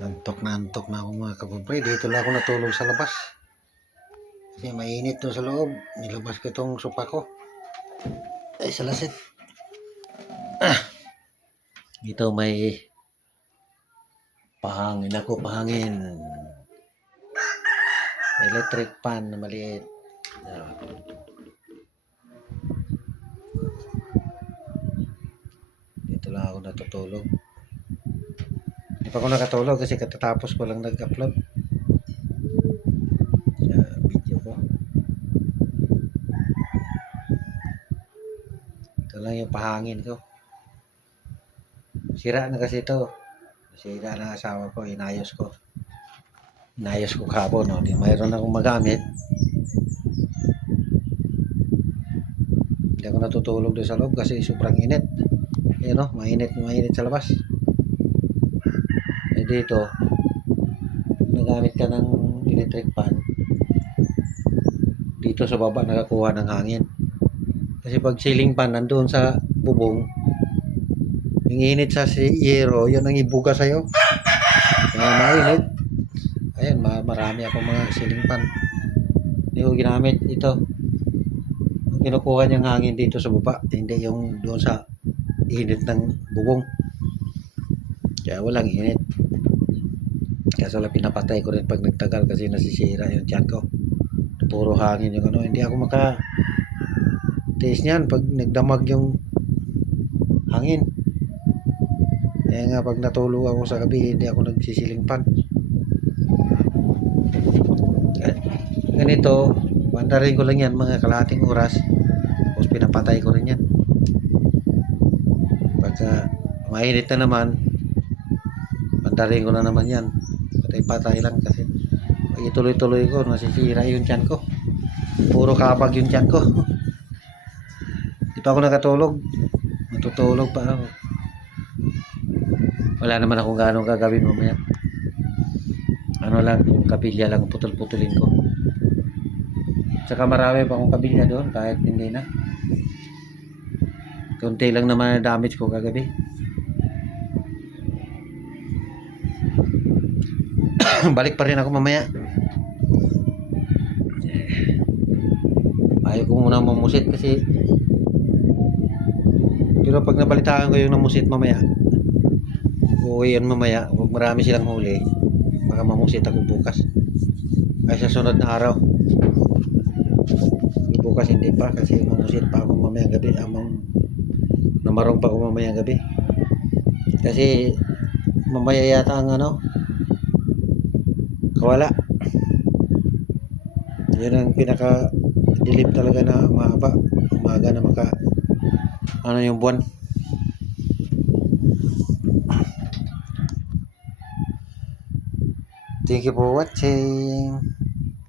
Antok na ako mga kapobre. Dito lang ako natulog sa labas. Kasi mainit doon sa loob. Nilabas ko itong sopa ko. Ay, sa lasit. Dito may pahangin ako, pahangin. Electric fan na maliit. Dito lang ako natutulog. Hindi pa ako nakatulog kasi katatapos ko lang nag-upload sa video ko. Ito lang yung pahangin ko. Sira na kasi ito. Sira na asawa ko, inayos ko. Inayos ko kahapon, no? Mayroon akong magamit. Hindi ako natutulog doon sa loob kasi sobrang init. Ayan, no? Mainit sa labas. Eh dito, pag nagamit ka ng electric fan, dito sa baba nakakuha ng hangin. Kasi pag ceiling fan nandun sa bubong, yung init sa yero, yun ang ibuga sa'yo. Kaya mainit. Ayan, marami akong mga ceiling fan. Hindi ko ginamit ito. Kinukuha niyang hangin dito sa baba, hindi yung doon sa init ng bubong. Kaya walang init. Kaya sala pinapatay ko rin pag nagtagal kasi nasisira yung tiyan ko. Puro hangin yung ano. Hindi ako tiis niyan pag nagdamag yung hangin. Kaya nga pag natulog ako sa gabi, hindi ako nagsisiling fan. Ganito, bandarin ko lang yan mga kalahating oras. Tapos pinapatay ko rin yan. Pagka mainit na naman, bandarin ko na naman yan. Patay lang kasi pag ituloy-tuloy ko, nasisira yung tiyan ko. Puro kabag yung tiyan ko. Di pa ako nakatulog. Matutulog pa ako. Wala naman akong ganong gagawin mamaya. Ano lang, yung kabilya lang putol-putulin ko. Tsaka marami pa akong kabilya doon kahit hindi na. Kunti lang naman na damage ko kagabi. Balik pa rin ako mamaya. Ayaw ko muna mamusit kasi pero pag nabalitaan ko yung namusit mamaya, uuwi yun mamaya, huwag marami silang huli, baka mamusit ako bukas ay sa sunod na araw. Bukas hindi pa kasi mamusit pa ako mamaya gabi, namarong pa ako mamaya gabi kasi mamaya yata ang kawala. Yun ang pinaka dilim talaga na mahaba, umaga na yung buwan. Thank you for watching.